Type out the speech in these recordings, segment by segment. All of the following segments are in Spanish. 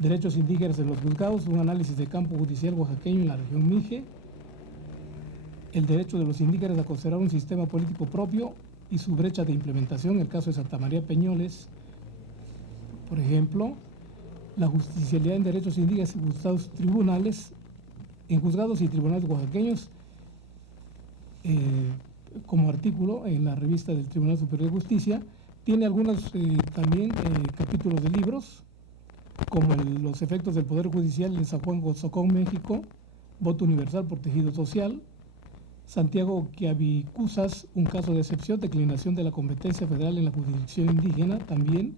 Derechos indígenas en los juzgados, un análisis de campo judicial oaxaqueño en la región Mije, el derecho de los indígenas a considerar un sistema político propio y su brecha de implementación, el caso de Santa María Peñoles, por ejemplo, la justicialidad en derechos indígenas en juzgados y tribunales oaxaqueños, como artículo en la revista del Tribunal Superior de Justicia. Tiene algunos también capítulos de libros, como los efectos del Poder Judicial en San Juan Socón, México, voto universal por tejido social, Santiago Quiavicuzas, un caso de excepción, declinación de la competencia federal en la jurisdicción indígena, también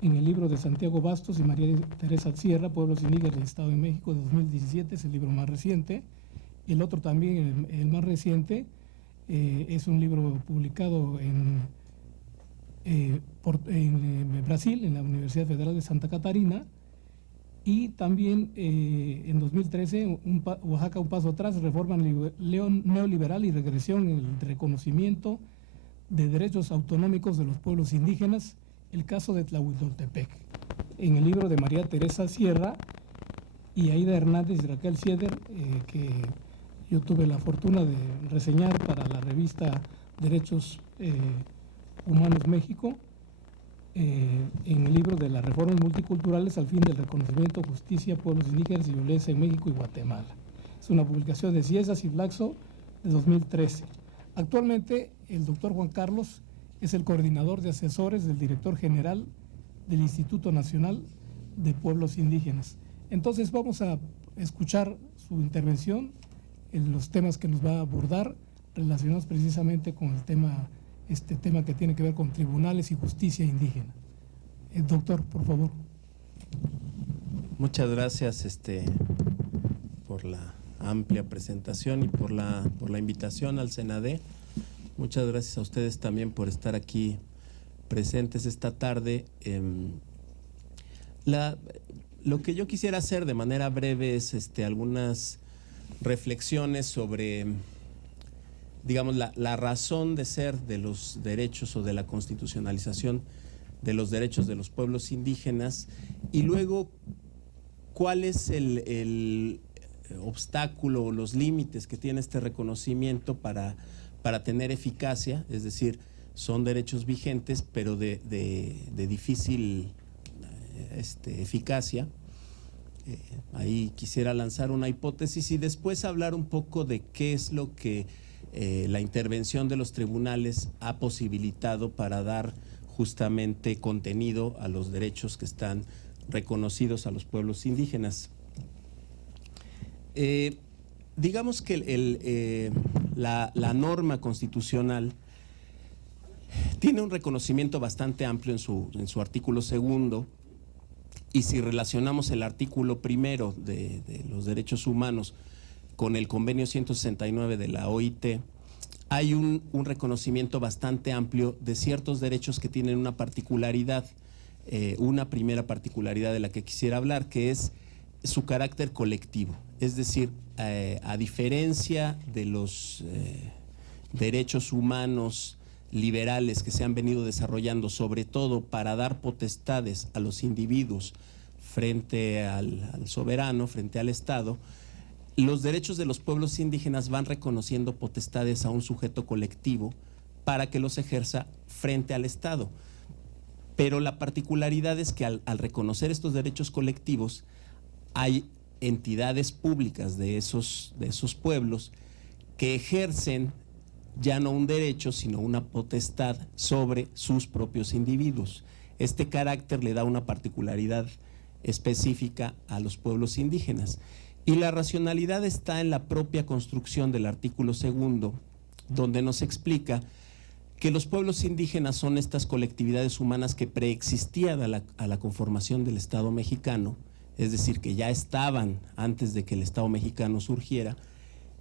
en el libro de Santiago Bastos y María Teresa Sierra, Pueblos Indígenas del Estado de México, de 2017, es el libro más reciente. El otro también, el más reciente, es un libro publicado en Brasil, en la Universidad Federal de Santa Catarina, y también en 2013, Oaxaca, un paso atrás, reforma neoliberal y regresión en el reconocimiento de derechos autonómicos de los pueblos indígenas, el caso de Tlahuitoltepec, en el libro de María Teresa Sierra y Aida Hernández y Raquel Sieder, que yo tuve la fortuna de reseñar para la revista Derechos Humanos México, en el libro de las reformas multiculturales al fin del reconocimiento, justicia, pueblos indígenas y violencia en México y Guatemala. Es una publicación de Ciesas y Flaxo de 2013. Actualmente, el doctor Juan Carlos es el coordinador de asesores del director general del Instituto Nacional de Pueblos Indígenas. Entonces vamos a escuchar su intervención en los temas que nos va a abordar, relacionados precisamente con el tema, este tema que tiene que ver con tribunales y justicia indígena. Doctor, por favor. Muchas gracias por la amplia presentación y por la invitación al CENADE. Muchas gracias a ustedes también por estar aquí presentes esta tarde. Lo que yo quisiera hacer de manera breve es algunas reflexiones sobre, digamos, la razón de ser de los derechos o de la constitucionalización de los derechos de los pueblos indígenas, y luego cuál es el obstáculo o los límites que tiene este reconocimiento para tener eficacia. Es decir, son derechos vigentes pero de difícil eficacia. Ahí quisiera lanzar una hipótesis y después hablar un poco de qué es lo que la intervención de los tribunales ha posibilitado para dar justamente contenido a los derechos que están reconocidos a los pueblos indígenas. Digamos que la norma constitucional tiene un reconocimiento bastante amplio en su artículo segundo, y si relacionamos el artículo primero de los derechos humanos con el convenio 169 de la OIT, hay un reconocimiento bastante amplio de ciertos derechos que tienen una particularidad, una primera particularidad de la que quisiera hablar, que es su carácter colectivo. Es decir, a diferencia de los derechos humanos liberales que se han venido desarrollando, sobre todo para dar potestades a los individuos frente al soberano, frente al Estado, los derechos de los pueblos indígenas van reconociendo potestades a un sujeto colectivo para que los ejerza frente al Estado. Pero la particularidad es que al reconocer estos derechos colectivos, hay entidades públicas de esos pueblos que ejercen ya no un derecho, sino una potestad sobre sus propios individuos. Este carácter le da una particularidad específica a los pueblos indígenas. Y la racionalidad está en la propia construcción del artículo segundo, donde nos explica que los pueblos indígenas son estas colectividades humanas que preexistían a la conformación del Estado mexicano, es decir, que ya estaban antes de que el Estado mexicano surgiera,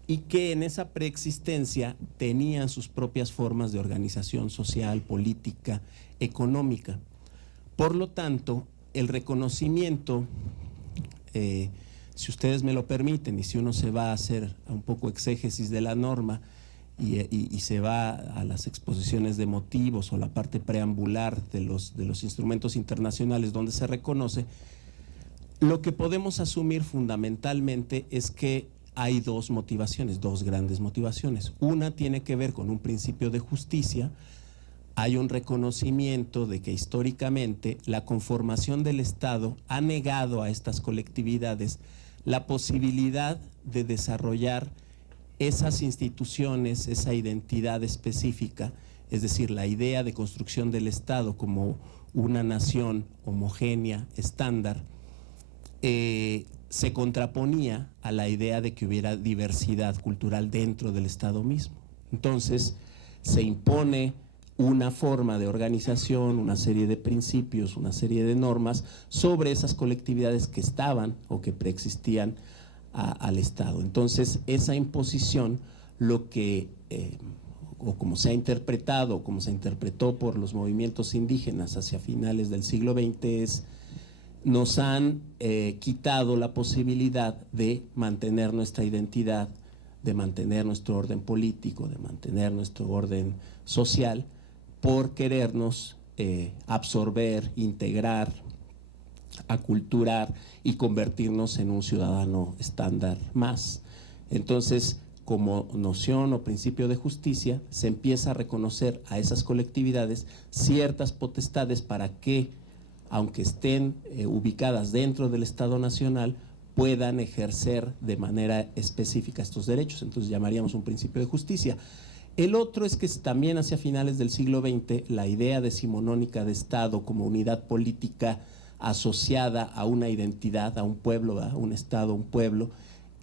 y que en esa preexistencia tenían sus propias formas de organización social, política, económica. Por lo tanto, el reconocimiento, si ustedes me lo permiten, y si uno se va a hacer un poco exégesis de la norma y se va a las exposiciones de motivos o la parte preambular de los instrumentos internacionales donde se reconoce, Lo que podemos asumir fundamentalmente es que hay dos motivaciones, dos grandes motivaciones. Una tiene que ver con un principio de justicia. Hay un reconocimiento de que históricamente la conformación del Estado ha negado a estas colectividades la posibilidad de desarrollar esas instituciones, esa identidad específica, es decir, la idea de construcción del Estado como una nación homogénea, estándar, se contraponía a la idea de que hubiera diversidad cultural dentro del Estado mismo. Entonces, se impone una forma de organización, una serie de principios, una serie de normas sobre esas colectividades que estaban o que preexistían al Estado. Entonces, esa imposición, lo que, o como se ha interpretado, como se interpretó por los movimientos indígenas hacia finales del siglo XX, es nos han quitado la posibilidad de mantener nuestra identidad, de mantener nuestro orden político, de mantener nuestro orden social, por querernos absorber, integrar, aculturar y convertirnos en un ciudadano estándar más. Entonces, como noción o principio de justicia, se empieza a reconocer a esas colectividades ciertas potestades para que, aunque estén ubicadas dentro del Estado Nacional, puedan ejercer de manera específica estos derechos. Entonces llamaríamos un principio de justicia. El otro es que también hacia finales del siglo XX la idea decimonónica de Estado como unidad política asociada a una identidad, a un pueblo, a un Estado, un pueblo,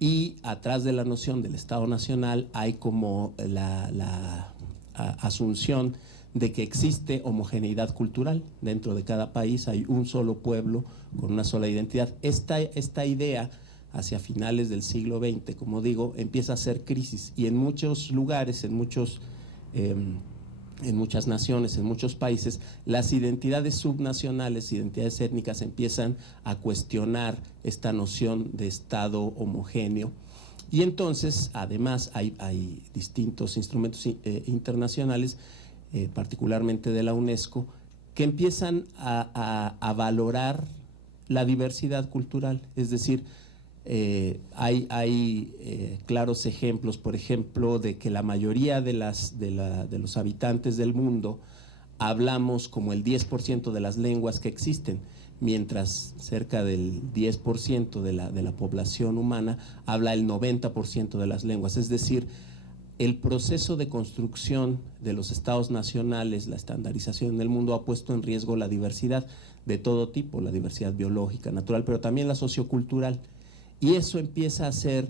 y atrás de la noción del Estado Nacional hay como la asunción de que existe homogeneidad cultural. Dentro de cada país hay un solo pueblo con una sola identidad. Esta idea, hacia finales del siglo XX, como digo, empieza a hacer crisis, y en muchos lugares, en muchas naciones, en muchos países, las identidades subnacionales, identidades étnicas, empiezan a cuestionar esta noción de Estado homogéneo. Y entonces, además, hay distintos instrumentos internacionales, particularmente de la UNESCO, que empiezan a valorar la diversidad cultural. Es decir, hay claros ejemplos, por ejemplo, de que la mayoría de los habitantes del mundo hablamos como el 10% de las lenguas que existen, mientras cerca del 10% de la población humana habla el 90% de las lenguas. Es decir, el proceso de construcción de los estados nacionales, la estandarización del mundo, ha puesto en riesgo la diversidad de todo tipo, la diversidad biológica, natural, pero también la sociocultural. Y eso empieza a ser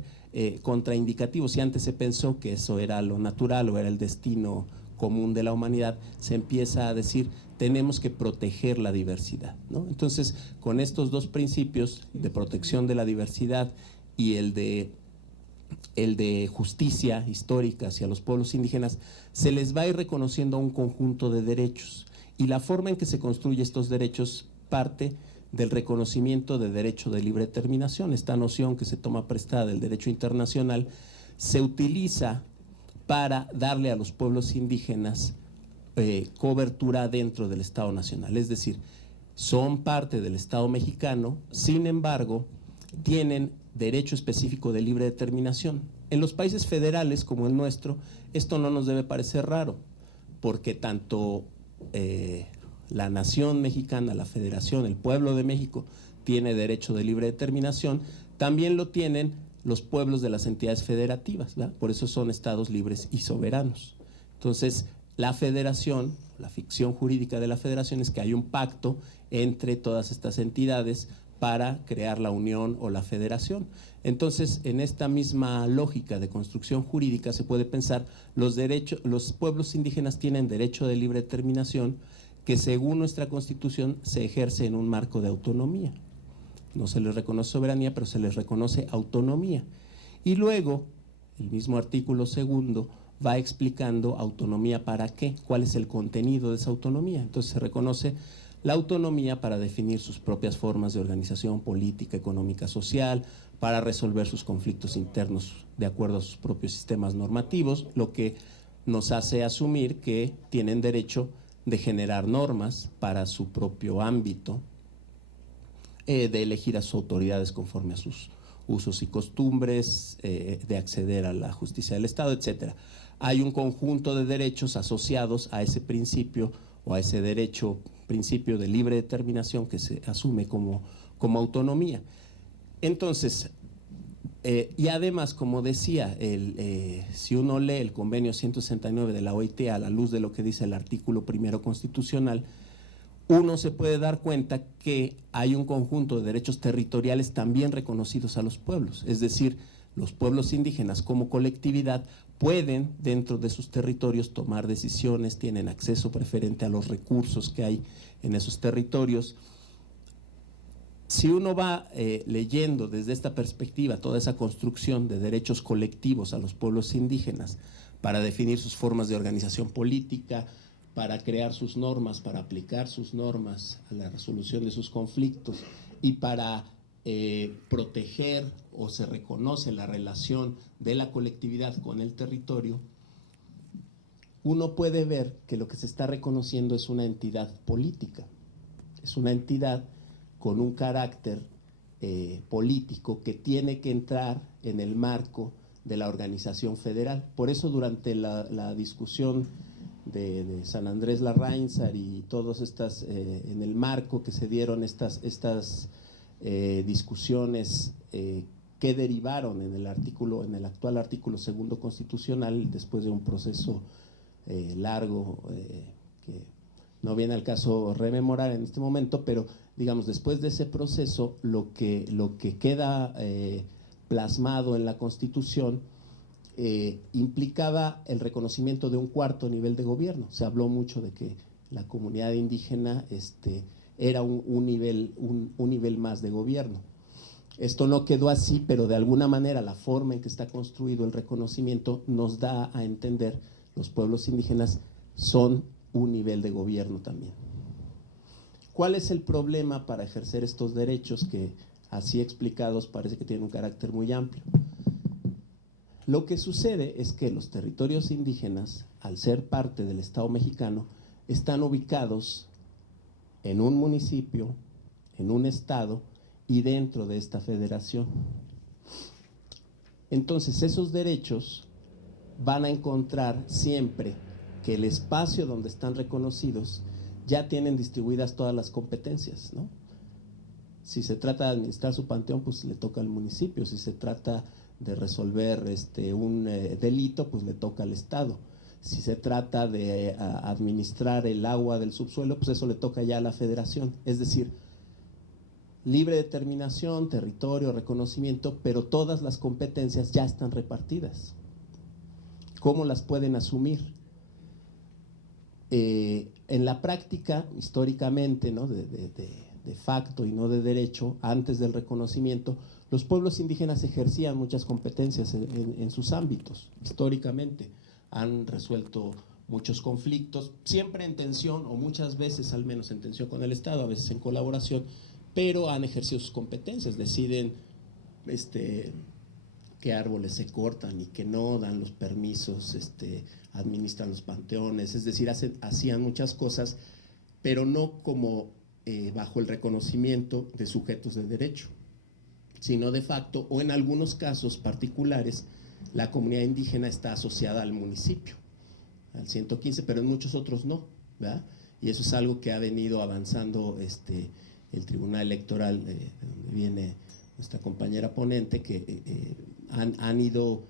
contraindicativo. Si antes se pensó que eso era lo natural o era el destino común de la humanidad, se empieza a decir, tenemos que proteger la diversidad, ¿no? Entonces, con estos dos principios de protección de la diversidad y el de justicia histórica hacia los pueblos indígenas, se les va a ir reconociendo un conjunto de derechos, y la forma en que se construye estos derechos parte del reconocimiento de derecho de libre determinación. Esta noción, que se toma prestada del derecho internacional, se utiliza para darle a los pueblos indígenas cobertura dentro del Estado Nacional. Es decir, son parte del Estado mexicano, sin embargo, tienen derecho específico de libre determinación. En los países federales como el nuestro, esto no nos debe parecer raro, porque tanto la nación mexicana, la federación, el pueblo de México tiene derecho de libre determinación, también lo tienen los pueblos de las entidades federativas, ¿verdad? Por eso son estados libres y soberanos. Entonces, la federación, la ficción jurídica de la federación es que hay un pacto entre todas estas entidades para crear la unión o la federación. Entonces, en esta misma lógica de construcción jurídica se puede pensar, los pueblos indígenas tienen derecho de libre determinación, que según nuestra Constitución se ejerce en un marco de autonomía. No se les reconoce soberanía, pero se les reconoce autonomía. Y luego, el mismo artículo segundo va explicando autonomía para qué, cuál es el contenido de esa autonomía. Entonces se reconoce la autonomía para definir sus propias formas de organización política, económica, social, para resolver sus conflictos internos de acuerdo a sus propios sistemas normativos, lo que nos hace asumir que tienen derecho de generar normas para su propio ámbito de elegir a sus autoridades conforme a sus usos y costumbres, de acceder a la justicia del Estado, etcétera. Hay un conjunto de derechos asociados a ese principio o a ese derecho, principio de libre determinación que se asume como autonomía. Entonces, y además, como decía, si uno lee el convenio 169 de la OIT a la luz de lo que dice el artículo primero constitucional, uno se puede dar cuenta que hay un conjunto de derechos territoriales también reconocidos a los pueblos, es decir, los pueblos indígenas como colectividad pueden dentro de sus territorios tomar decisiones, tienen acceso preferente a los recursos que hay en esos territorios. Si uno va leyendo desde esta perspectiva toda esa construcción de derechos colectivos a los pueblos indígenas para definir sus formas de organización política, para crear sus normas, para aplicar sus normas a la resolución de sus conflictos y para proteger o se reconoce la relación de la colectividad con el territorio, uno puede ver que lo que se está reconociendo es una entidad política, es una entidad con un carácter político que tiene que entrar en el marco de la organización federal. Por eso durante la discusión de San Andrés Larraínzar y todas estas, en el marco que se dieron estas discusiones que derivaron en el actual artículo segundo constitucional, después de un proceso largo que no viene al caso rememorar en este momento, pero digamos, después de ese proceso, lo que queda plasmado en la Constitución implicaba el reconocimiento de un cuarto nivel de gobierno. Se habló mucho de que la comunidad indígena era un nivel más de gobierno. Esto no quedó así, pero de alguna manera la forma en que está construido el reconocimiento nos da a entender los pueblos indígenas son un nivel de gobierno también. ¿Cuál es el problema para ejercer estos derechos que, así explicados, parece que tienen un carácter muy amplio? Lo que sucede es que los territorios indígenas, al ser parte del Estado mexicano, están ubicados en un municipio, en un estado y dentro de esta federación. Entonces, esos derechos van a encontrar siempre que el espacio donde están reconocidos ya tienen distribuidas todas las competencias, ¿no? Si se trata de administrar su panteón, pues le toca al municipio. Si se trata de resolver un delito, pues le toca al Estado. Si se trata de administrar el agua del subsuelo, pues eso le toca ya a la federación. Es decir, libre determinación, territorio, reconocimiento, pero todas las competencias ya están repartidas. ¿Cómo las pueden asumir? En la práctica, históricamente, ¿no? de facto y no de derecho, antes del reconocimiento, los pueblos indígenas ejercían muchas competencias en sus ámbitos, históricamente. Han resuelto muchos conflictos, siempre en tensión, o muchas veces al menos en tensión con el Estado, a veces en colaboración, pero han ejercido sus competencias, deciden qué árboles se cortan y qué no, dan los permisos, administran los panteones, es decir, hacían muchas cosas, pero no como bajo el reconocimiento de sujetos de derecho, sino de facto, o en algunos casos particulares, la comunidad indígena está asociada al municipio, al 115, pero en muchos otros no, ¿verdad? Y eso es algo que ha venido avanzando el Tribunal Electoral, de donde viene nuestra compañera ponente, que han ido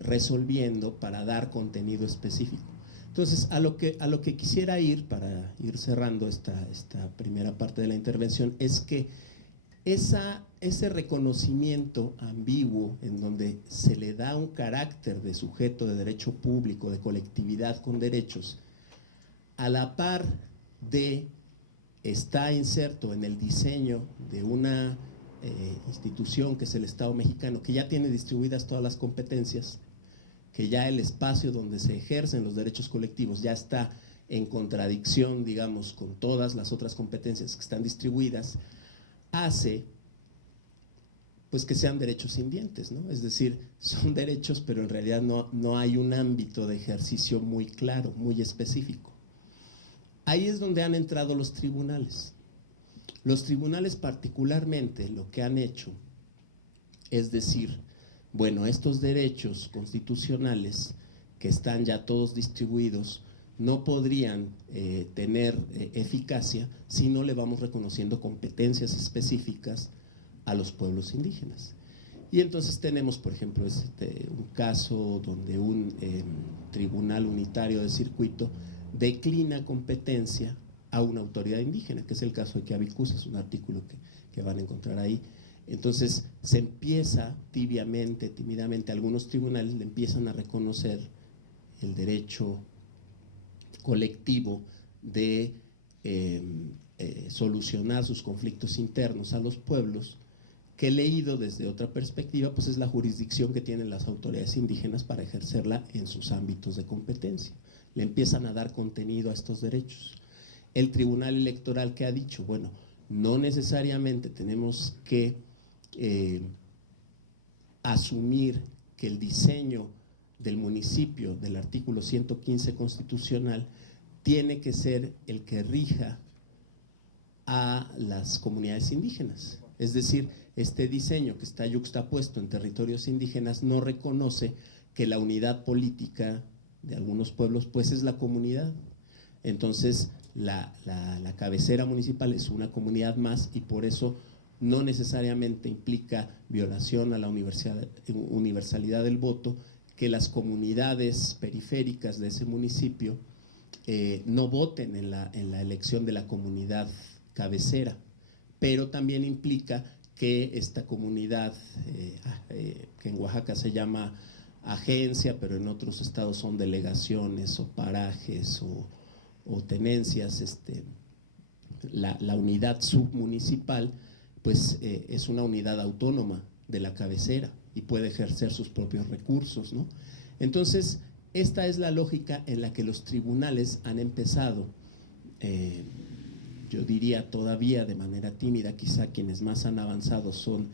resolviendo para dar contenido específico. Entonces, a lo que quisiera ir, para ir cerrando esta primera parte de la intervención, es que ese reconocimiento ambiguo en donde se le da un carácter de sujeto de derecho público, de colectividad con derechos, a la par de está inserto en el diseño de una institución que es el Estado mexicano, que ya tiene distribuidas todas las competencias, que ya el espacio donde se ejercen los derechos colectivos ya está en contradicción, digamos, con todas las otras competencias que están distribuidas, hace pues que sean derechos sin dientes, ¿no? Es decir, son derechos, pero en realidad no hay un ámbito de ejercicio muy claro, muy específico. Ahí es donde han entrado los tribunales. Los tribunales particularmente lo que han hecho es decir, bueno, estos derechos constitucionales que están ya todos distribuidos no podrían tener eficacia si no le vamos reconociendo competencias específicas a los pueblos indígenas. Y entonces tenemos, por ejemplo, un caso donde un tribunal unitario de circuito declina competencia a una autoridad indígena, que es el caso de Quiavicusa, es un artículo que van a encontrar ahí. Entonces se empieza tímidamente, algunos tribunales le empiezan a reconocer el derecho colectivo de solucionar sus conflictos internos a los pueblos, que leído desde otra perspectiva, pues es la jurisdicción que tienen las autoridades indígenas para ejercerla en sus ámbitos de competencia. Le empiezan a dar contenido a estos derechos. El Tribunal Electoral, que ha dicho, bueno, no necesariamente tenemos que asumir que el diseño del municipio del artículo 115 constitucional tiene que ser el que rija a las comunidades indígenas. Es decir, este diseño que está yuxtapuesto en territorios indígenas no reconoce que la unidad política de algunos pueblos pues es la comunidad. Entonces la cabecera municipal es una comunidad más y por eso no necesariamente implica violación a la universalidad del voto, que las comunidades periféricas de ese municipio no voten en la elección de la comunidad cabecera, pero también implica que esta comunidad, que en Oaxaca se llama agencia, pero en otros estados son delegaciones o parajes o tenencias, la unidad submunicipal, pues es una unidad autónoma de la cabecera y puede ejercer sus propios recursos, ¿no? Entonces, esta es la lógica en la que los tribunales han empezado, yo diría todavía de manera tímida, quizá quienes más han avanzado son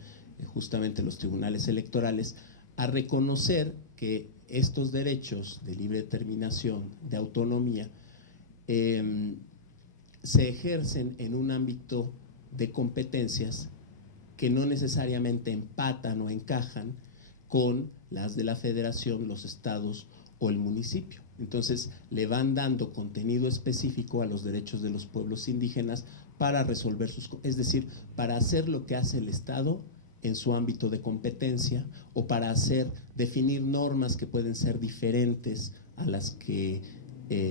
justamente los tribunales electorales, a reconocer que estos derechos de libre determinación, de autonomía, se ejercen en un ámbito de competencias que no necesariamente empatan o encajan con las de la federación, los estados o el municipio. Entonces le van dando contenido específico a los derechos de los pueblos indígenas para resolver es decir, para hacer lo que hace el Estado en su ámbito de competencia o para definir normas que pueden ser diferentes a las que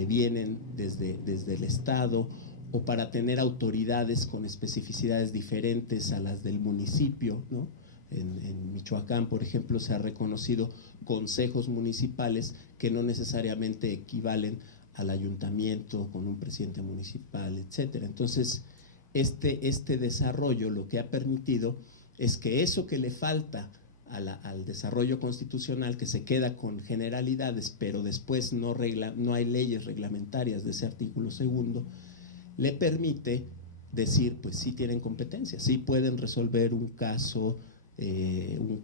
vienen desde el Estado, o para tener autoridades con especificidades diferentes a las del municipio, ¿no? En Michoacán, por ejemplo, se ha reconocido consejos municipales que no necesariamente equivalen al ayuntamiento con un presidente municipal, etcétera. Entonces, este desarrollo lo que ha permitido es que eso que le falta al desarrollo constitucional, que se queda con generalidades, pero después no hay leyes reglamentarias de ese artículo segundo, le permite decir, pues sí tienen competencia, sí pueden resolver un caso en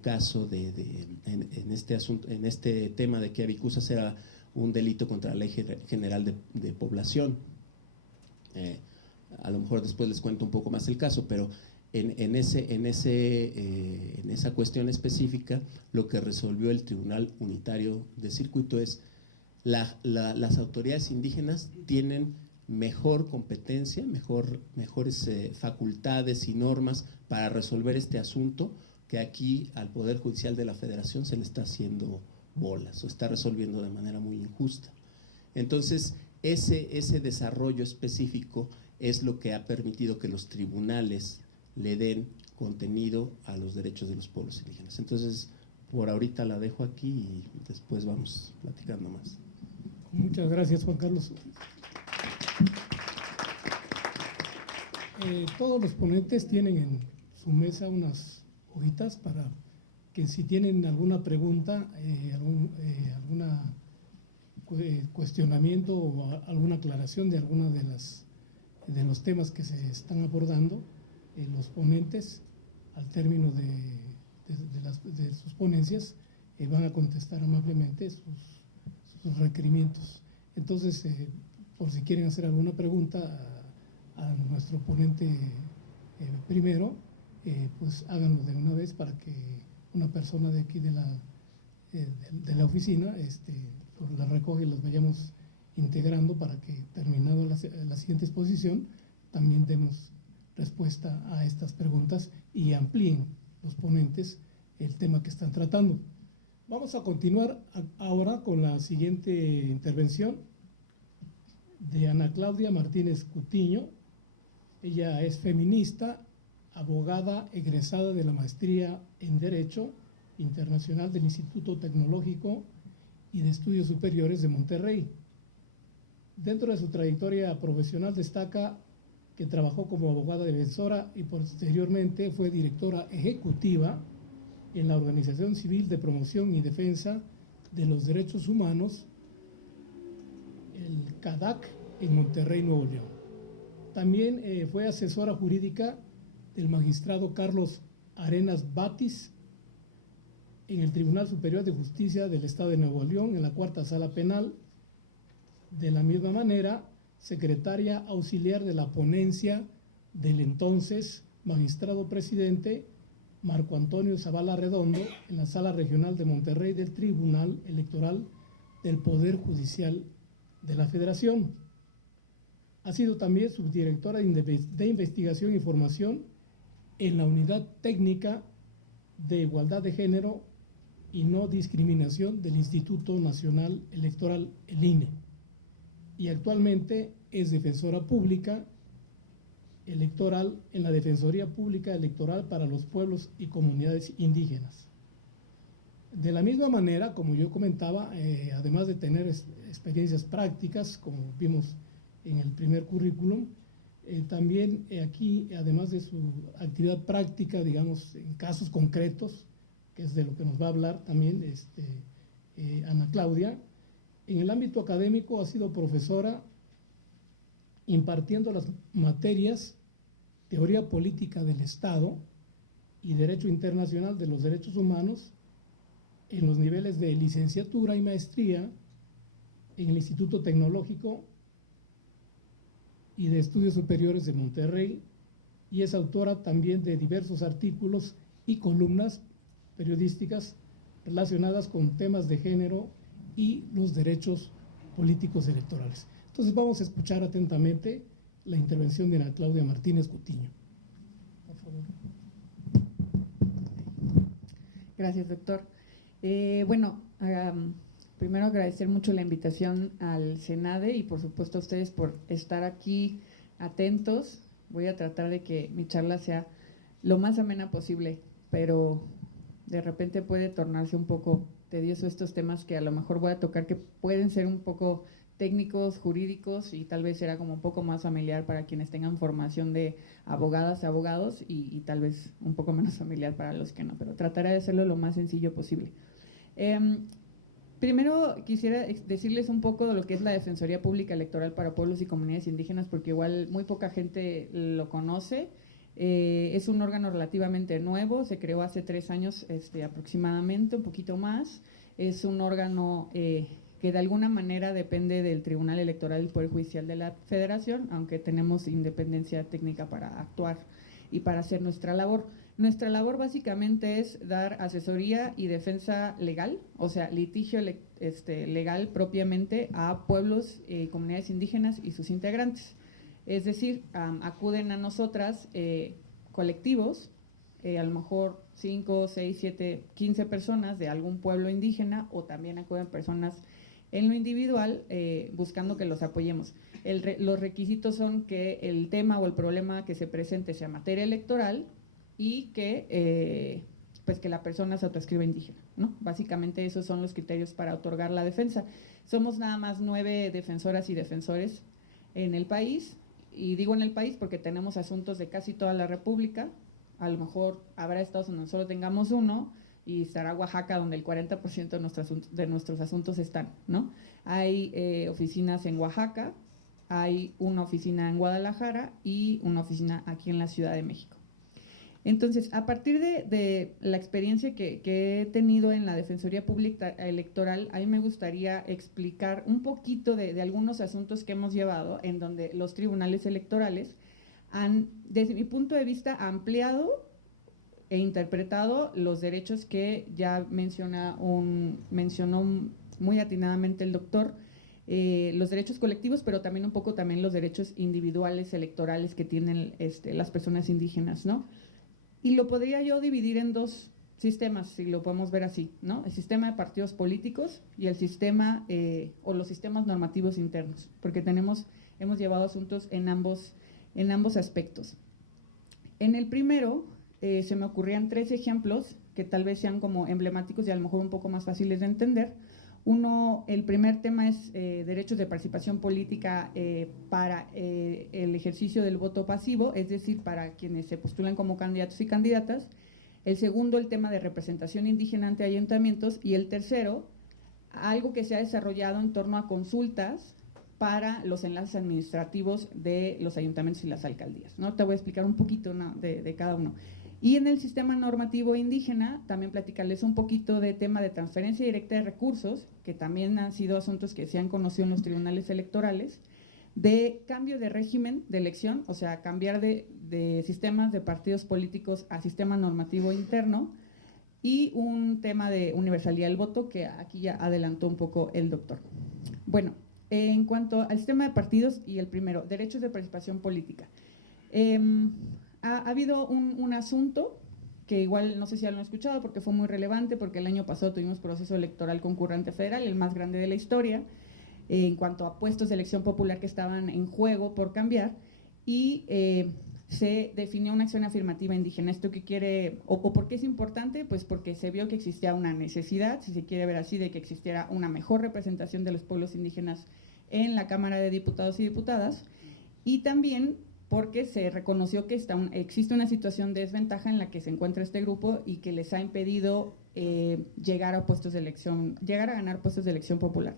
este tema de que Quiavicusa será un delito contra la Ley General de Población. A lo mejor después les cuento un poco más el caso, pero en esa cuestión específica, lo que resolvió el Tribunal Unitario de Circuito es las autoridades indígenas tienen mejor competencia, mejores facultades y normas para resolver este asunto que aquí al Poder Judicial de la Federación se le está haciendo bolas o está resolviendo de manera muy injusta. Entonces, ese desarrollo específico es lo que ha permitido que los tribunales le den contenido a los derechos de los pueblos indígenas. Entonces, por ahorita la dejo aquí y después vamos platicando más. Muchas gracias, Juan Carlos. Todos los ponentes tienen en su mesa unas hojitas para que si tienen alguna pregunta, algún cuestionamiento o alguna aclaración de alguna de los temas que se están abordando, los ponentes al término de sus ponencias van a contestar amablemente sus requerimientos. Entonces, por si quieren hacer alguna pregunta a nuestro ponente primero, pues háganlo de una vez para que una persona de aquí de la oficina pues las recoge y las vayamos integrando para que, terminado la siguiente exposición, también demos respuesta a estas preguntas y amplíen los ponentes el tema que están tratando. Vamos a continuar ahora con la siguiente intervención de Ana Claudia Martínez Cutiño. Ella es feminista, abogada egresada de la maestría en Derecho Internacional del Instituto Tecnológico y de Estudios Superiores de Monterrey. Dentro de su trayectoria profesional destaca que trabajó como abogada defensora y posteriormente fue directora ejecutiva en la Organización Civil de Promoción y Defensa de los Derechos Humanos, el CADAC, en Monterrey, Nuevo León. También fue asesora jurídica del magistrado Carlos Arenas Batis en el Tribunal Superior de Justicia del Estado de Nuevo León, en la Cuarta Sala Penal. De la misma manera, secretaria auxiliar de la ponencia del entonces magistrado presidente Marco Antonio Zavala Redondo en la Sala Regional de Monterrey del Tribunal Electoral del Poder Judicial de la Federación. Ha sido también subdirectora de Investigación y Formación en la Unidad Técnica de Igualdad de Género y No Discriminación del Instituto Nacional Electoral, el INE. Y actualmente es defensora pública electoral en la Defensoría Pública Electoral para los Pueblos y Comunidades Indígenas. De la misma manera, como yo comentaba, además de tener experiencias prácticas, como vimos en el primer currículum, también aquí, además de su actividad práctica, digamos, en casos concretos, que es de lo que nos va a hablar también Ana Claudia, en el ámbito académico ha sido profesora impartiendo las materias Teoría Política del Estado y Derecho Internacional de los Derechos Humanos en los niveles de licenciatura y maestría en el Instituto Tecnológico y de Estudios Superiores de Monterrey, y es autora también de diversos artículos y columnas periodísticas relacionadas con temas de género y los derechos políticos electorales. Entonces vamos a escuchar atentamente la intervención de Ana Claudia Martínez Cutiño. Por favor. Gracias, doctor. Primero agradecer mucho la invitación al Senade y por supuesto a ustedes por estar aquí atentos. Voy a tratar de que mi charla sea lo más amena posible, pero de repente puede tornarse un poco tedioso estos temas que a lo mejor voy a tocar, que pueden ser un poco técnicos, jurídicos, y tal vez será como un poco más familiar para quienes tengan formación de abogadas, abogados, y tal vez un poco menos familiar para los que no, pero trataré de hacerlo lo más sencillo posible. Primero quisiera decirles un poco de lo que es la Defensoría Pública Electoral para Pueblos y Comunidades Indígenas, porque igual muy poca gente lo conoce. Es un órgano relativamente nuevo, se creó hace 3 años aproximadamente, un poquito más. Es un órgano que de alguna manera depende del Tribunal Electoral del Poder Judicial de la Federación, aunque tenemos independencia técnica para actuar y para hacer nuestra labor. Nuestra labor básicamente es dar asesoría y defensa legal, o sea, litigio legal propiamente a pueblos y comunidades indígenas y sus integrantes. Es decir, acuden a nosotras colectivos, a lo mejor 5, 6, 7, 15 personas de algún pueblo indígena, o también acuden personas en lo individual buscando que los apoyemos. Los requisitos son que el tema o el problema que se presente sea materia electoral y que que la persona se autoescriba indígena, ¿no? Básicamente esos son los criterios para otorgar la defensa. Somos nada más 9 defensoras y defensores en el país. Y digo en el país porque tenemos asuntos de casi toda la República. A lo mejor habrá estados donde solo tengamos uno, y estará Oaxaca, donde el 40% de nuestros asuntos están, ¿no? Hay oficinas en Oaxaca, hay una oficina en Guadalajara y una oficina aquí en la Ciudad de México. Entonces, a partir de la experiencia que he tenido en la Defensoría Pública Electoral, a mí me gustaría explicar un poquito de algunos asuntos que hemos llevado en donde los tribunales electorales han, desde mi punto de vista, ampliado e interpretado los derechos que ya mencionó muy atinadamente el doctor, los derechos colectivos, pero también un poco también los derechos individuales electorales que tienen las personas indígenas, ¿no? Y lo podría yo dividir en dos sistemas, si lo podemos ver así, ¿no? El sistema de partidos políticos y el sistema o los sistemas normativos internos, porque hemos llevado asuntos en ambos aspectos. En el primero, se me ocurrían 3 ejemplos que tal vez sean como emblemáticos y a lo mejor un poco más fáciles de entender. Uno, el primer tema es derechos de participación política para el ejercicio del voto pasivo, es decir, para quienes se postulan como candidatos y candidatas. El segundo, el tema de representación indígena ante ayuntamientos. Y el tercero, algo que se ha desarrollado en torno a consultas para los enlaces administrativos de los ayuntamientos y las alcaldías, ¿no? Te voy a explicar un poquito, ¿no?, de cada uno. Y en el sistema normativo indígena, también platicarles un poquito de tema de transferencia directa de recursos, que también han sido asuntos que se han conocido en los tribunales electorales, de cambio de régimen de elección, o sea, cambiar de sistemas de partidos políticos a sistema normativo interno, y un tema de universalidad del voto, que aquí ya adelantó un poco el doctor. Bueno, en cuanto al sistema de partidos y el primero, derechos de participación política. Ha habido un asunto que igual no sé si ya lo han escuchado porque fue muy relevante, porque el año pasado tuvimos proceso electoral concurrente federal, el más grande de la historia, en cuanto a puestos de elección popular que estaban en juego por cambiar, y se definió una acción afirmativa indígena. ¿Esto qué quiere, o por qué es importante? Pues porque se vio que existía una necesidad, si se quiere ver así, de que existiera una mejor representación de los pueblos indígenas en la Cámara de Diputados y Diputadas, y también porque se reconoció que existe una situación de desventaja en la que se encuentra este grupo y que les ha impedido llegar a ganar puestos de elección popular.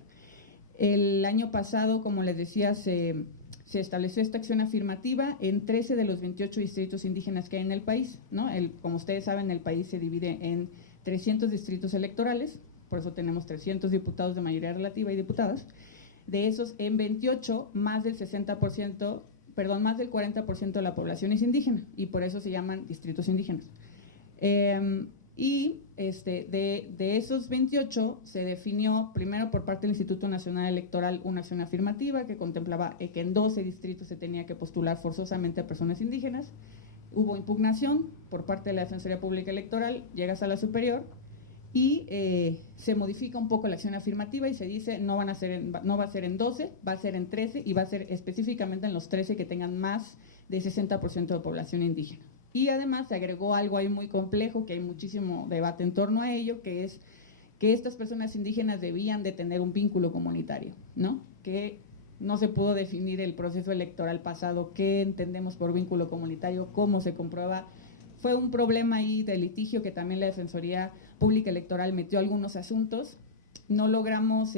El año pasado, como les decía, se estableció esta acción afirmativa en 13 de los 28 distritos indígenas que hay en el país, ¿no? Como ustedes saben, el país se divide en 300 distritos electorales, por eso tenemos 300 diputados de mayoría relativa y diputadas. De esos, en 28, más del 40% de la población es indígena, y por eso se llaman distritos indígenas. De esos 28 se definió primero por parte del Instituto Nacional Electoral una acción afirmativa que contemplaba que en 12 distritos se tenía que postular forzosamente a personas indígenas. Hubo impugnación por parte de la Defensoría Pública Electoral, llega a Sala Superior y se modifica un poco la acción afirmativa y se dice no va a ser en 12, va a ser en 13, y va a ser específicamente en los 13 que tengan más de 60% de población indígena. Y además se agregó algo ahí muy complejo, que hay muchísimo debate en torno a ello, que es que estas personas indígenas debían de tener un vínculo comunitario, ¿no? Que no se pudo definir el proceso electoral pasado, qué entendemos por vínculo comunitario, cómo se comprueba. Fue un problema ahí de litigio que también la Defensoría Pública Electoral metió algunos asuntos. No logramos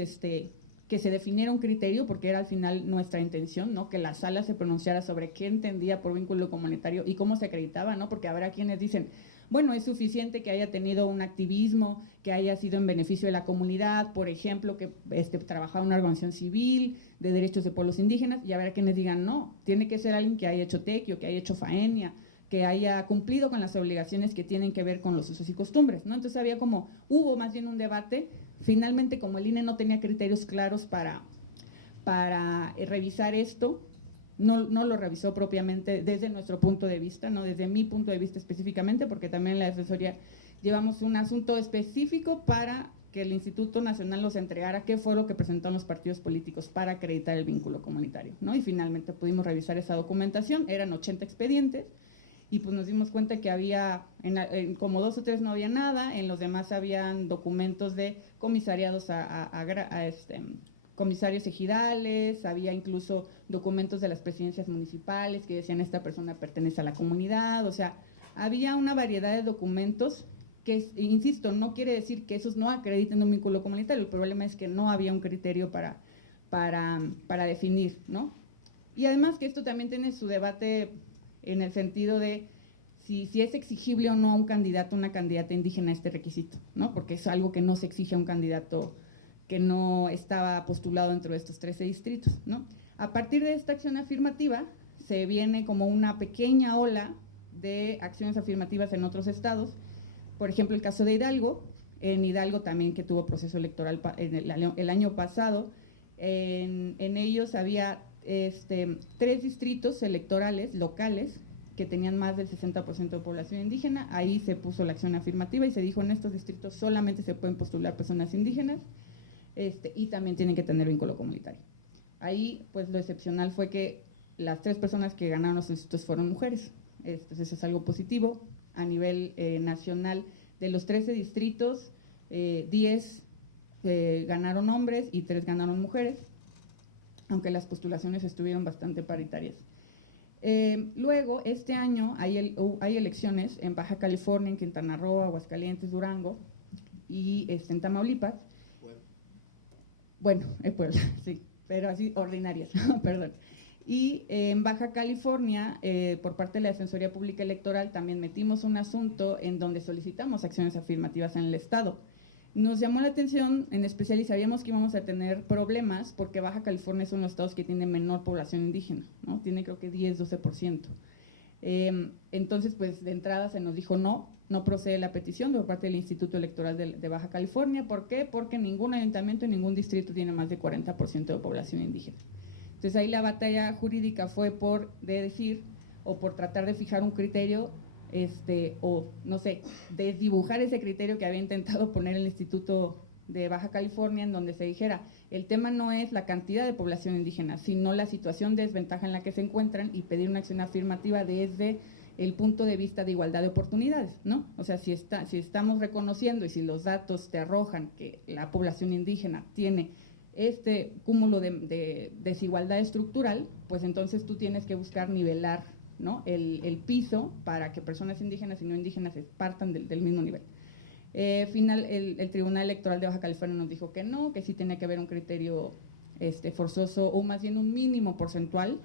que se definiera un criterio, porque era al final nuestra intención, ¿no?, que la sala se pronunciara sobre qué entendía por vínculo comunitario y cómo se acreditaba, ¿no? Porque habrá quienes dicen, bueno, es suficiente que haya tenido un activismo, que haya sido en beneficio de la comunidad, por ejemplo, que trabajaba en una organización civil de derechos de pueblos indígenas, y habrá quienes digan, no, tiene que ser alguien que haya hecho tequio, que haya hecho faenia, que haya cumplido con las obligaciones que tienen que ver con los usos y costumbres, ¿no? Entonces hubo más bien un debate. Finalmente, como el INE no tenía criterios claros para revisar esto, no lo revisó propiamente desde nuestro punto de vista, no desde mi punto de vista específicamente, porque también en la Defensoría llevamos un asunto específico para que el Instituto Nacional nos entregara qué fue lo que presentaron los partidos políticos para acreditar el vínculo comunitario, ¿no? Y finalmente pudimos revisar esa documentación, eran 80 expedientes, y pues nos dimos cuenta que había, como 2 o 3 no había nada, en los demás habían documentos de comisariados comisarios ejidales, había incluso documentos de las presidencias municipales que decían esta persona pertenece a la comunidad, o sea, había una variedad de documentos que, insisto, no quiere decir que esos no acrediten un vínculo comunitario, el problema es que no había un criterio para definir, ¿no? Y además que esto también tiene su debate en el sentido de si es exigible o no a un candidato, una candidata indígena este requisito, ¿no? Porque es algo que no se exige a un candidato que no estaba postulado dentro de estos 13 distritos, ¿no? A partir de esta acción afirmativa se viene como una pequeña ola de acciones afirmativas en otros estados. Por ejemplo, el caso de Hidalgo, en Hidalgo también que tuvo proceso electoral el año pasado, en ellos había 3 distritos electorales locales que tenían más del 60% de población indígena. Ahí se puso la acción afirmativa y se dijo en estos distritos solamente se pueden postular personas indígenas y también tienen que tener vínculo comunitario. Ahí pues lo excepcional fue que las 3 personas que ganaron los distritos fueron mujeres. Entonces eso es algo positivo. A nivel nacional, de los 13 distritos, 10 ganaron hombres y 3 ganaron mujeres, aunque las postulaciones estuvieron bastante paritarias. Luego, este año hay elecciones en Baja California, en Quintana Roo, Aguascalientes, Durango y en Tamaulipas. Bueno, en Puebla, sí, pero así ordinarias, perdón. Y en Baja California, por parte de la Defensoría Pública Electoral, también metimos un asunto en donde solicitamos acciones afirmativas en el Estado. Nos llamó la atención, en especial, y sabíamos que íbamos a tener problemas porque Baja California es uno de los estados que tiene menor población indígena, ¿no? Tiene creo que 10-12%. Entonces, pues de entrada se nos dijo no procede la petición por parte del Instituto Electoral de Baja California. ¿Por qué? Porque ningún ayuntamiento y ningún distrito tiene más de 40% de población indígena. Entonces ahí la batalla jurídica fue por tratar de fijar un criterio, o no sé, desdibujar ese criterio que había intentado poner el Instituto de Baja California, en donde se dijera, el tema no es la cantidad de población indígena, sino la situación de desventaja en la que se encuentran y pedir una acción afirmativa desde el punto de vista de igualdad de oportunidades, ¿no? O sea, si estamos reconociendo y si los datos te arrojan que la población indígena tiene este cúmulo de desigualdad estructural, pues entonces tú tienes que buscar nivelar, ¿no? el piso para que personas indígenas y no indígenas partan del mismo nivel. El Tribunal Electoral de Baja California nos dijo que no, que sí tenía que haber un criterio forzoso o más bien un mínimo porcentual.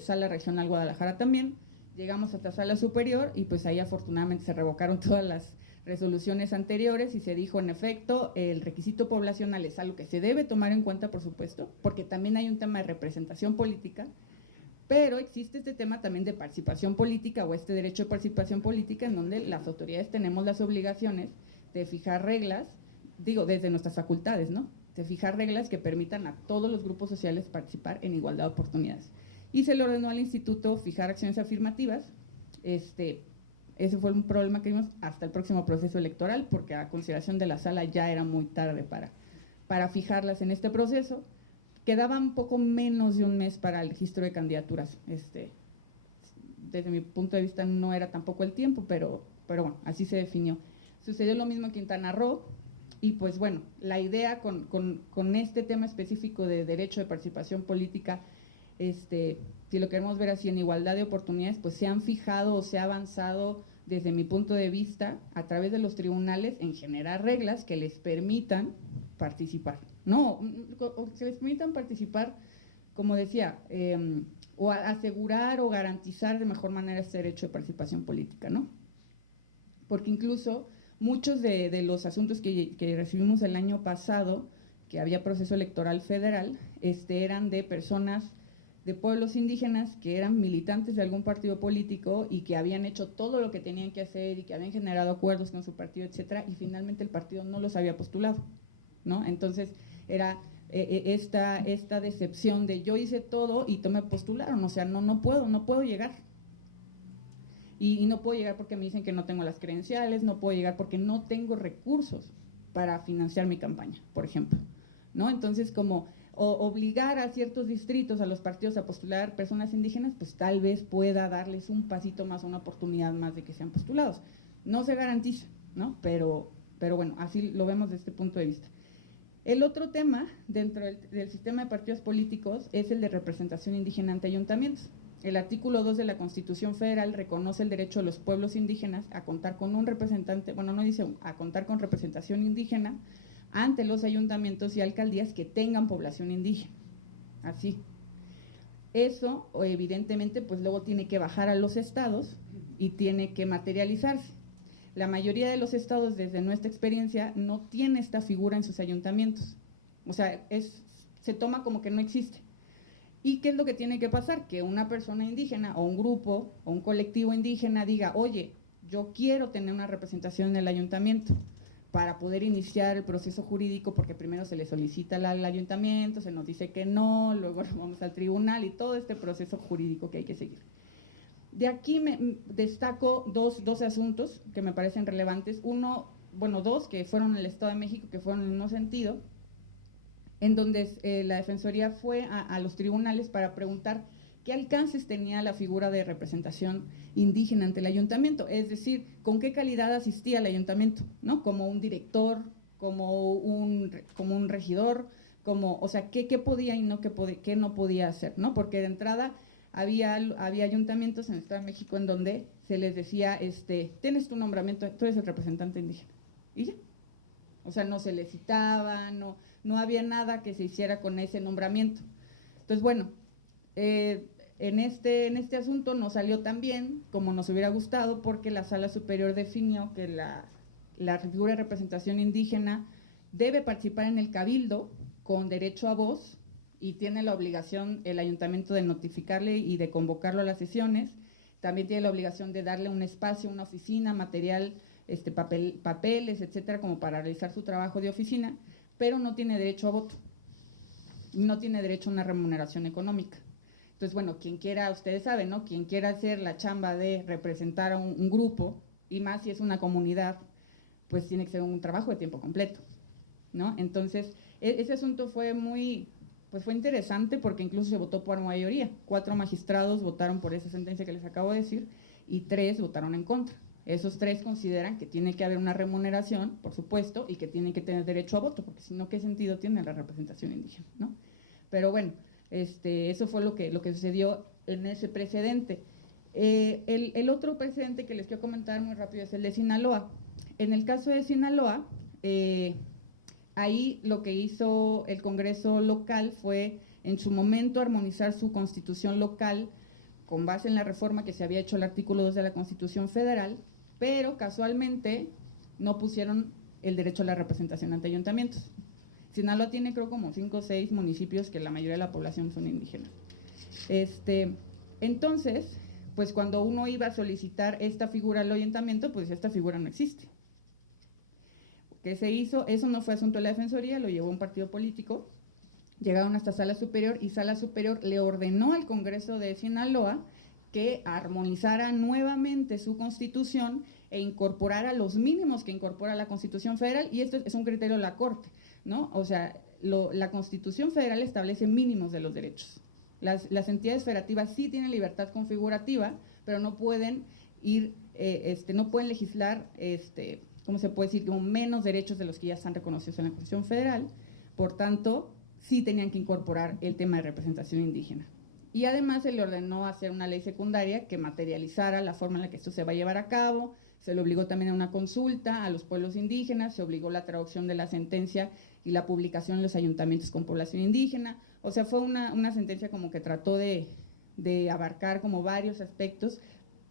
Sala Regional Guadalajara también. Llegamos hasta Sala Superior y pues ahí afortunadamente se revocaron todas las resoluciones anteriores y se dijo, en efecto, el requisito poblacional es algo que se debe tomar en cuenta, por supuesto, porque también hay un tema de representación política, pero existe este tema también de participación política o este derecho de participación política en donde las autoridades tenemos las obligaciones de fijar reglas, desde nuestras facultades, ¿no? De fijar reglas que permitan a todos los grupos sociales participar en igualdad de oportunidades. Y se le ordenó al instituto fijar acciones afirmativas. Ese fue un problema que vimos hasta el próximo proceso electoral, porque a consideración de la sala ya era muy tarde para fijarlas en este proceso. Quedaba un poco menos de un mes para el registro de candidaturas. Desde mi punto de vista no era tampoco el tiempo, pero bueno, así se definió. Sucedió lo mismo en Quintana Roo y pues bueno, la idea con este tema específico de derecho de participación política, si lo queremos ver así en igualdad de oportunidades, pues se han fijado o se ha avanzado desde mi punto de vista a través de los tribunales en generar reglas que les permitan participar, ¿no? O que les permitan participar, como decía, o asegurar o garantizar de mejor manera este derecho de participación política, ¿no? Porque incluso muchos de los asuntos que recibimos el año pasado, que había proceso electoral federal, eran de personas de pueblos indígenas que eran militantes de algún partido político y que habían hecho todo lo que tenían que hacer y que habían generado acuerdos con su partido, etcétera, y finalmente el partido no los había postulado, ¿no? Entonces era esta decepción de yo hice todo y me postularon, o sea, no puedo llegar. Y no puedo llegar porque me dicen que no tengo las credenciales, no puedo llegar porque no tengo recursos para financiar mi campaña, por ejemplo, ¿no? Entonces, como obligar a ciertos distritos, a los partidos a postular personas indígenas, pues tal vez pueda darles un pasito más, una oportunidad más de que sean postulados. No se garantiza, ¿no? Pero bueno, así lo vemos desde este punto de vista. El otro tema dentro del sistema de partidos políticos es el de representación indígena ante ayuntamientos. El artículo 2 de la Constitución Federal reconoce el derecho de los pueblos indígenas a contar con un representante, bueno, no dice a contar con representación indígena ante los ayuntamientos y alcaldías que tengan población indígena, así. Eso, evidentemente, pues luego tiene que bajar a los estados y tiene que materializarse. La mayoría de los estados, desde nuestra experiencia, no tiene esta figura en sus ayuntamientos, o sea, se toma como que no existe. ¿Y qué es lo que tiene que pasar? Que una persona indígena o un grupo o un colectivo indígena diga, oye, yo quiero tener una representación en el ayuntamiento para poder iniciar el proceso jurídico, porque primero se le solicita al ayuntamiento, se nos dice que no, luego vamos al tribunal y todo este proceso jurídico que hay que seguir. De aquí me destaco dos asuntos que me parecen relevantes. Uno, bueno, dos que fueron en el Estado de México, que fueron en el mismo sentido, en donde la Defensoría fue a los tribunales para preguntar qué alcances tenía la figura de representación indígena ante el ayuntamiento, es decir, con qué calidad asistía al ayuntamiento, ¿no? Como un director, como un regidor, o sea, qué podía y qué no podía hacer, ¿no? Porque de entrada había ayuntamientos en el Estado de México en donde se les decía, tienes tu nombramiento, tú eres el representante indígena, y ya. O sea, no se le citaba, no había nada que se hiciera con ese nombramiento. Entonces, bueno, en este asunto no salió tan bien como nos hubiera gustado, porque la Sala Superior definió que la figura de representación indígena debe participar en el cabildo con derecho a voz y tiene la obligación el ayuntamiento de notificarle y de convocarlo a las sesiones. También tiene la obligación de darle un espacio, una oficina, material, papeles, etcétera, como para realizar su trabajo de oficina, pero no tiene derecho a voto, no tiene derecho a una remuneración económica. Entonces, bueno, quien quiera, ustedes saben, ¿no? Quien quiera hacer la chamba de representar a un grupo, y más si es una comunidad, pues tiene que ser un trabajo de tiempo completo, ¿no? Entonces, ese asunto fue fue interesante, porque incluso se votó por mayoría. 4 magistrados votaron por esa sentencia que les acabo de decir, y 3 votaron en contra. Esos 3 consideran que tiene que haber una remuneración, por supuesto, y que tienen que tener derecho a voto, porque si no, ¿qué sentido tiene la representación indígena, ¿no? Pero bueno, eso fue lo que sucedió en ese precedente. El otro precedente que les quiero comentar muy rápido es el de Sinaloa. En el caso de Sinaloa, ahí lo que hizo el Congreso local fue, en su momento, armonizar su constitución local con base en la reforma que se había hecho al artículo 2 de la Constitución Federal, pero casualmente no pusieron el derecho a la representación ante ayuntamientos. Sinaloa tiene, creo, como 5 o 6 municipios que la mayoría de la población son indígenas. Entonces, pues cuando uno iba a solicitar esta figura al ayuntamiento, pues esta figura no existe. ¿Qué se hizo? Eso no fue asunto de la Defensoría, lo llevó un partido político. Llegaron hasta Sala Superior, y Sala Superior le ordenó al Congreso de Sinaloa que armonizara nuevamente su constitución e incorporara los mínimos que incorpora la Constitución Federal, y esto es un criterio de la Corte, ¿no? O sea, la Constitución Federal establece mínimos de los derechos. Las entidades federativas sí tienen libertad configurativa, pero no pueden no pueden legislar, ¿cómo se puede decir?, con menos derechos de los que ya están reconocidos en la Constitución Federal. Por tanto, sí tenían que incorporar el tema de representación indígena. Y además se le ordenó hacer una ley secundaria que materializara la forma en la que esto se va a llevar a cabo. Se le obligó también a una consulta a los pueblos indígenas, se obligó la traducción de la sentencia y la publicación en los ayuntamientos con población indígena. O sea, fue una sentencia como que trató de abarcar como varios aspectos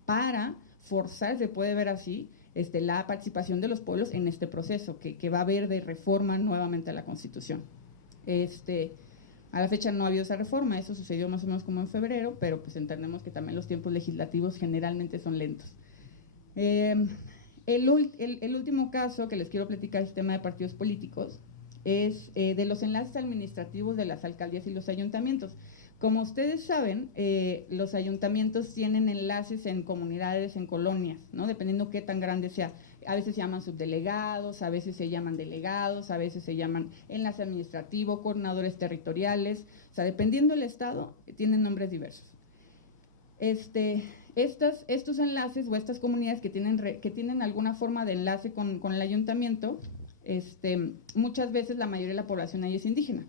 para forzar, se puede ver así, la participación de los pueblos en este proceso que va a haber de reforma nuevamente a la Constitución. A la fecha no ha habido esa reforma, eso sucedió más o menos como en febrero, pero pues entendemos que también los tiempos legislativos generalmente son lentos. El último caso que les quiero platicar, el tema de partidos políticos, es de los enlaces administrativos de las alcaldías y los ayuntamientos. Como ustedes saben, los ayuntamientos tienen enlaces en comunidades, en colonias, ¿no? Dependiendo qué tan grande sea. A veces se llaman subdelegados, a veces se llaman delegados, a veces se llaman enlace administrativo, coordinadores territoriales. O sea, dependiendo del estado, tienen nombres diversos. Estos enlaces o estas comunidades que tienen alguna forma de enlace con el ayuntamiento, muchas veces la mayoría de la población ahí es indígena,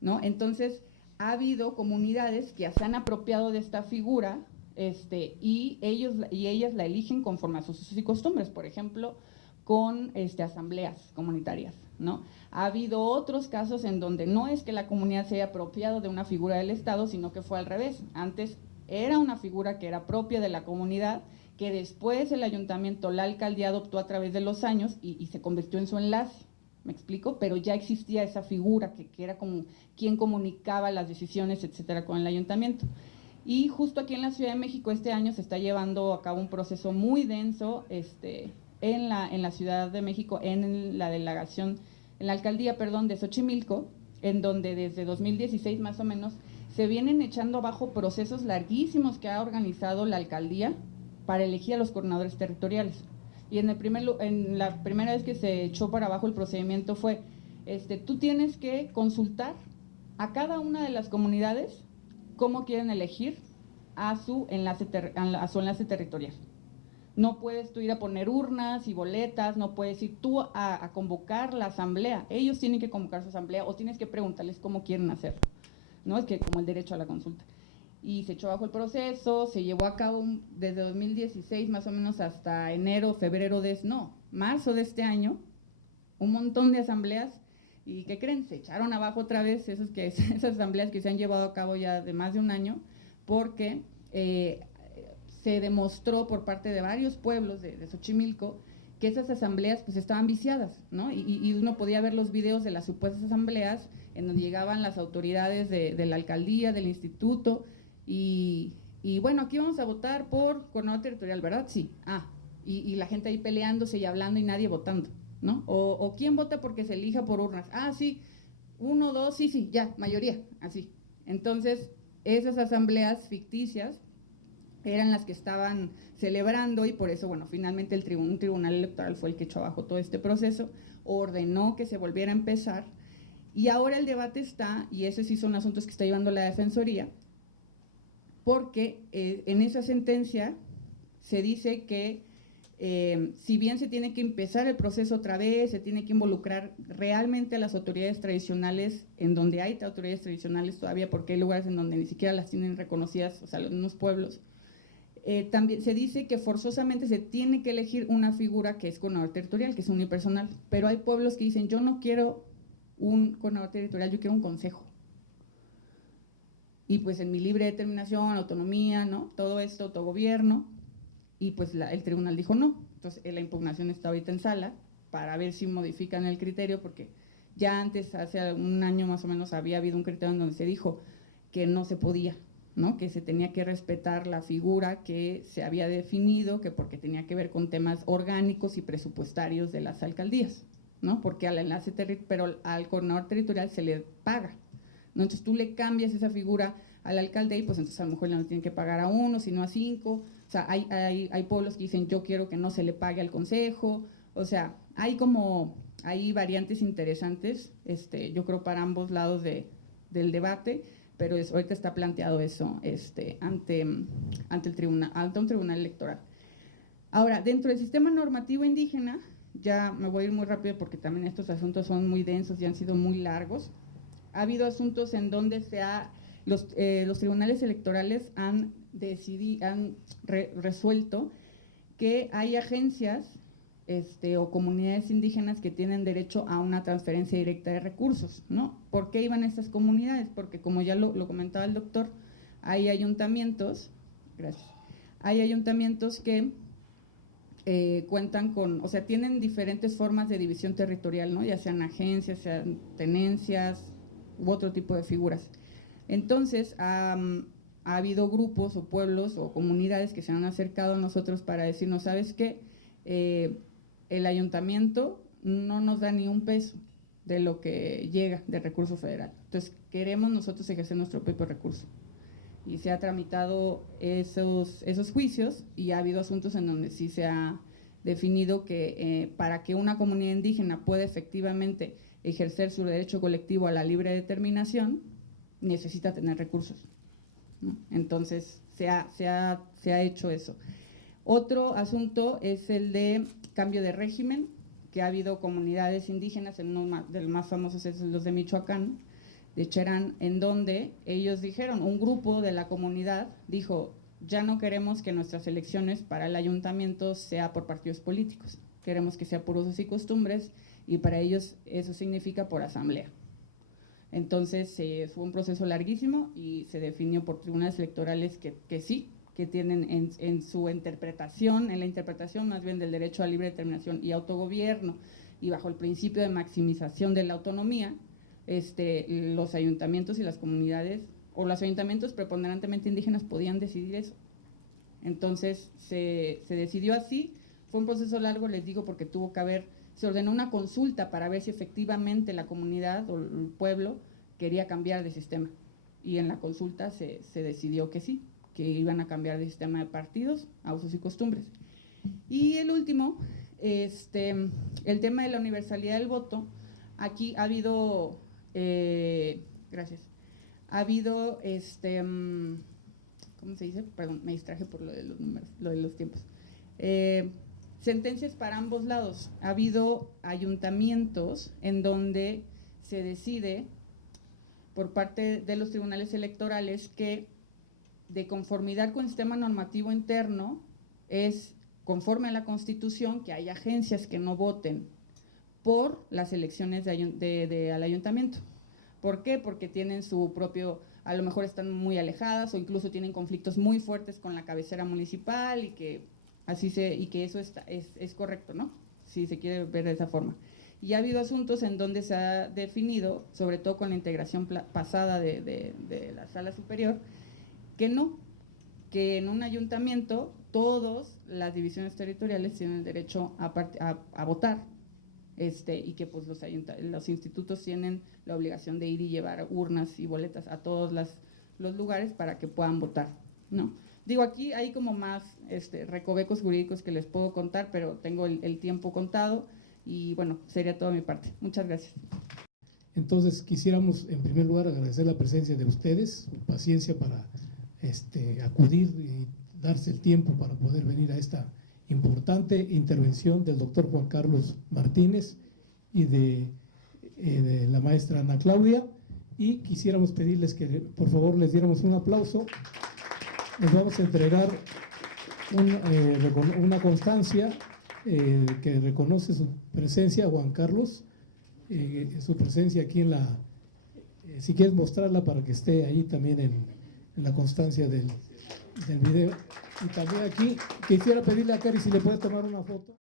¿no? Entonces, ha habido comunidades que se han apropiado de esta figura, y ellas la eligen conforme a sus usos y costumbres, por ejemplo, con asambleas comunitarias, ¿no? Ha habido otros casos en donde no es que la comunidad se haya apropiado de una figura del Estado, sino que fue al revés. Antes era una figura que era propia de la comunidad, que después el ayuntamiento, la alcaldía adoptó a través de los años y se convirtió en su enlace, ¿me explico? Pero ya existía esa figura que era como quien comunicaba las decisiones, etcétera, con el ayuntamiento. Y justo aquí en la Ciudad de México este año se está llevando a cabo un proceso muy denso en la Ciudad de México, en la delegación, en la alcaldía, perdón, de Xochimilco, en donde desde 2016 más o menos se vienen echando abajo procesos larguísimos que ha organizado la alcaldía para elegir a los coordinadores territoriales. Y en la primera vez que se echó para abajo el procedimiento fue, tú tienes que consultar a cada una de las comunidades cómo quieren elegir a su enlace territorial. No puedes tú ir a poner urnas y boletas, no puedes ir tú a convocar la asamblea. Ellos tienen que convocar su asamblea o tienes que preguntarles cómo quieren hacerlo, ¿no? Es que como el derecho a la consulta. Y se echó bajo el proceso, se llevó a cabo desde 2016 más o menos hasta enero, febrero marzo de este año, un montón de asambleas. ¿Y qué creen? Se echaron abajo otra vez esas asambleas que se han llevado a cabo ya de más de un año, porque se demostró por parte de varios pueblos de Xochimilco que esas asambleas pues estaban viciadas, ¿no? Y uno podía ver los videos de las supuestas asambleas en donde llegaban las autoridades de la alcaldía, del instituto, y bueno, aquí vamos a votar por coordinador territorial, ¿verdad? Sí. Y la gente ahí peleándose y hablando y nadie votando, ¿no? O quién vota porque se elija por urnas. Sí, 1, 2, sí, ya, mayoría, así. Entonces, esas asambleas ficticias eran las que estaban celebrando y por eso, bueno, finalmente un tribunal electoral fue el que echó abajo todo este proceso, ordenó que se volviera a empezar y ahora el debate está, y esos sí son asuntos que está llevando la Defensoría, porque en esa sentencia se dice que si bien se tiene que empezar el proceso otra vez, se tiene que involucrar realmente a las autoridades tradicionales, en donde hay autoridades tradicionales todavía, porque hay lugares en donde ni siquiera las tienen reconocidas, o sea, en unos pueblos, también se dice que forzosamente se tiene que elegir una figura que es coordinador territorial, que es unipersonal, pero hay pueblos que dicen, yo no quiero un coordinador territorial, yo quiero un consejo. Y pues en mi libre determinación, autonomía, ¿no? Todo esto, autogobierno, y pues el tribunal dijo no. Entonces la impugnación está ahorita en sala para ver si modifican el criterio, porque ya antes, hace un año más o menos, había habido un criterio en donde se dijo que no se podía, ¿no? Que se tenía que respetar la figura que se había definido, que porque tenía que ver con temas orgánicos y presupuestarios de las alcaldías, ¿no? Porque pero al coordinador territorial se le paga, ¿no? Entonces tú le cambias esa figura al alcalde y pues entonces a lo mejor ya no tienen que pagar a 1, sino a 5. O sea, hay pueblos que dicen yo quiero que no se le pague al consejo. O sea, hay variantes interesantes, yo creo para ambos lados del debate, pero ahorita está planteado eso ante un tribunal electoral. Ahora, dentro del sistema normativo indígena, ya me voy a ir muy rápido porque también estos asuntos son muy densos y han sido muy largos. Ha habido asuntos en donde los tribunales electorales han resuelto que hay agencias o comunidades indígenas que tienen derecho a una transferencia directa de recursos, ¿no? ¿Por qué iban estas comunidades? Porque como ya lo comentaba el doctor, hay ayuntamientos, que cuentan o sea, tienen diferentes formas de división territorial, ¿no? Ya sean agencias, sean tenencias u otro tipo de figuras. Entonces, ha habido grupos o pueblos o comunidades que se han acercado a nosotros para decirnos, ¿sabes qué? El ayuntamiento no nos da ni un peso de lo que llega de recurso federal. Entonces, queremos nosotros ejercer nuestro propio recurso. Y se ha tramitado esos juicios y ha habido asuntos en donde sí se ha definido que para que una comunidad indígena pueda efectivamente ejercer su derecho colectivo a la libre determinación, necesita tener recursos, ¿no? Entonces, se ha hecho eso. Otro asunto es el de cambio de régimen, que ha habido comunidades indígenas, uno de los más famosos es los de Michoacán, de Cherán, en donde ellos dijeron, un grupo de la comunidad dijo, ya no queremos que nuestras elecciones para el ayuntamiento sea por partidos políticos, queremos que sea por usos y costumbres, y para ellos eso significa por asamblea. Entonces fue un proceso larguísimo y se definió por tribunales electorales que sí, que tienen en su interpretación, en la interpretación más bien del derecho a libre determinación y autogobierno, y bajo el principio de maximización de la autonomía, los ayuntamientos y las comunidades, o los ayuntamientos preponderantemente indígenas podían decidir eso. Entonces se decidió así, fue un proceso largo, les digo, porque tuvo que haber, se ordenó una consulta para ver si efectivamente la comunidad o el pueblo quería cambiar de sistema, y en la consulta se decidió que sí, que iban a cambiar de sistema de partidos a usos y costumbres. Y el último, el tema de la universalidad del voto. Aquí ha habido, gracias, ha habido, ¿cómo se dice? Perdón, me distraje por lo de los números, lo de los tiempos. Sentencias para ambos lados. Ha habido ayuntamientos en donde se decide por parte de los tribunales electorales que, de conformidad con el sistema normativo interno, es conforme a la Constitución que hay agencias que no voten por las elecciones al ayuntamiento. ¿Por qué? Porque tienen su propio, a lo mejor están muy alejadas o incluso tienen conflictos muy fuertes con la cabecera municipal, y que eso es correcto, ¿no? Si se quiere ver de esa forma. Y ha habido asuntos en donde se ha definido, sobre todo con la integración pasada de la sala superior, que no, que en un ayuntamiento todas las divisiones territoriales tienen el derecho a votar, y que pues los institutos tienen la obligación de ir y llevar urnas y boletas a todos los lugares para que puedan votar, ¿no? Digo, aquí hay como más recovecos jurídicos que les puedo contar, pero tengo el tiempo contado y bueno, sería toda mi parte. Muchas gracias. Entonces quisiéramos en primer lugar agradecer la presencia de ustedes, su paciencia para acudir y darse el tiempo para poder venir a esta importante intervención del doctor Juan Carlos Martínez y de la maestra Ana Claudia, y quisiéramos pedirles que por favor les diéramos un aplauso. Les vamos a entregar una constancia que reconoce su presencia, Juan Carlos, su presencia aquí en la, si quieres mostrarla para que esté ahí también en la constancia del video. Y también aquí quisiera pedirle a Cari si le puede tomar una foto.